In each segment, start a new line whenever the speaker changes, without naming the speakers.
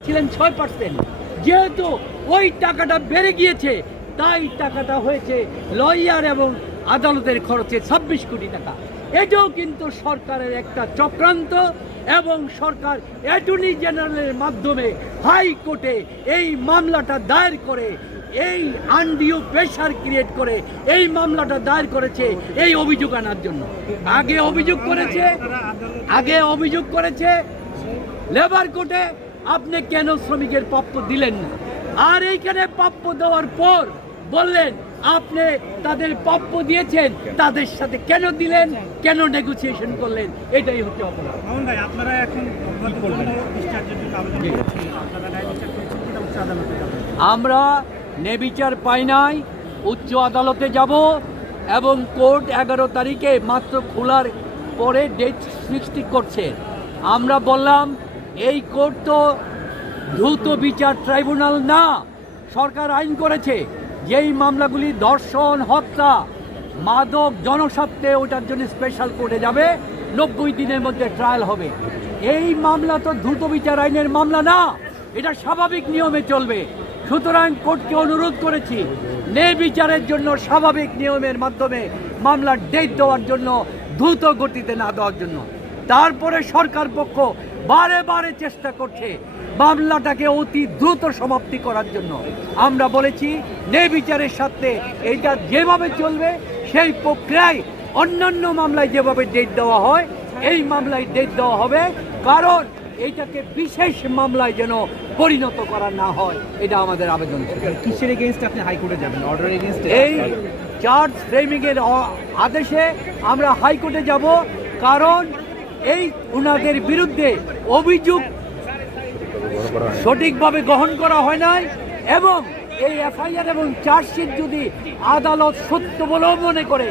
ছিলেন ছয় পার্সেন্ট যেহেতু ওই টাকাটা বেড়ে গিয়েছে, তাই টাকাটা হয়েছে লয়ার এবং আদালতের খরচে ছাব্বিশ কোটি টাকা। এটাও কিন্তু সরকারের একটা চক্রান্ত এবং সরকার অ্যাটর্নি জেনারেলের মাধ্যমে হাইকোর্টে এই মামলাটা দায়ের করে, এই আনডিউ প্রেশার ক্রিয়েট করে এই মামলাটা দায়ের করেছে এই অভিযোগ আনার জন্য। আগে অভিযোগ করেছে, আগে অভিযোগ করেছে, লেবার কোর্টে আপনি কেন শ্রমিকের প্রাপ্য দিলেন না? আর এইখানে প্রাপ্য দেওয়ার পর বললেন আপনি তাদের প্রাপ্য দিয়েছেন তাদের সাথে কেন দিলেন কেন নেগোসিয়েশন করলেন? এটাই হচ্ছে অপরাধ।
আপনারা এখন
আমরা নেবিচার পাই নাই উচ্চ আদালতে যাব এবং কোর্ট এগারো তারিখে মাত্র খোলার পরে ডেট ফিক্সড করছে। আমরা বললাম এই কোর্ট তো দ্রুত বিচার ট্রাইব্যুনাল না। সরকার আইন করেছে, যেই মামলাগুলি ধর্ষণ, হত্যা, মাদক, জনস্বার্থে ওটার জন্য স্পেশাল কোর্টে যাবে, নব্বই দিনের মধ্যে ট্রায়াল হবে। এই মামলা তো দ্রুত বিচার আইনের মামলা না, এটা স্বাভাবিক নিয়মে চলবে। সুতরাং কোর্টকে অনুরোধ করেছি নে বিচারের জন্য স্বাভাবিক নিয়মের মাধ্যমে মামলার ডেট দেওয়ার জন্য, দ্রুত গতিতে না দেওয়ার জন্য। তারপরে সরকার পক্ষ বারে বারে চেষ্টা করছে মামলাটাকে অতি দ্রুত সমাপ্তি করার জন্য। আমরা বলেছি নে বিচারের সাথে এইটা যেভাবে চলবে সেই প্রক্রিয়ায় অন্যান্য মামলায় যেভাবে ডেট দেওয়া হয় এই মামলায় ডেট দেওয়া হবে। কারণ এইটাকে বিশেষ মামলায় যেন পরিণত করা না হয় এটা আমাদের আবেদন
কিসের এগেনস্ট আপনি হাইকোর্টে যাবেন? অর্ডার এগেনস্ট
এই চার্জ ফ্রেমিংয়ের আদেশে আমরা হাইকোর্টে যাব। কারণ এই উনাদের বিরুদ্ধে অভিযোগ সঠিকভাবে গ্রহণ করা হয় নাই এবং এই এফআইআর এবং চার্জশিট যদি আদালত সত্য বলেও মনে করে,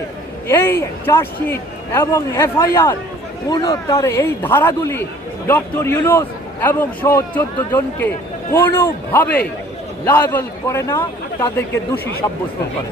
এই চার্জশিট এবং এফআইআর কোনো তার এই ধারাগুলি ডক্টর ইউনুস এবং সহ চোদ্দ জনকে কোনোভাবে লাইবল করে না, তাদেরকে দোষী সাব্যস্ত করে।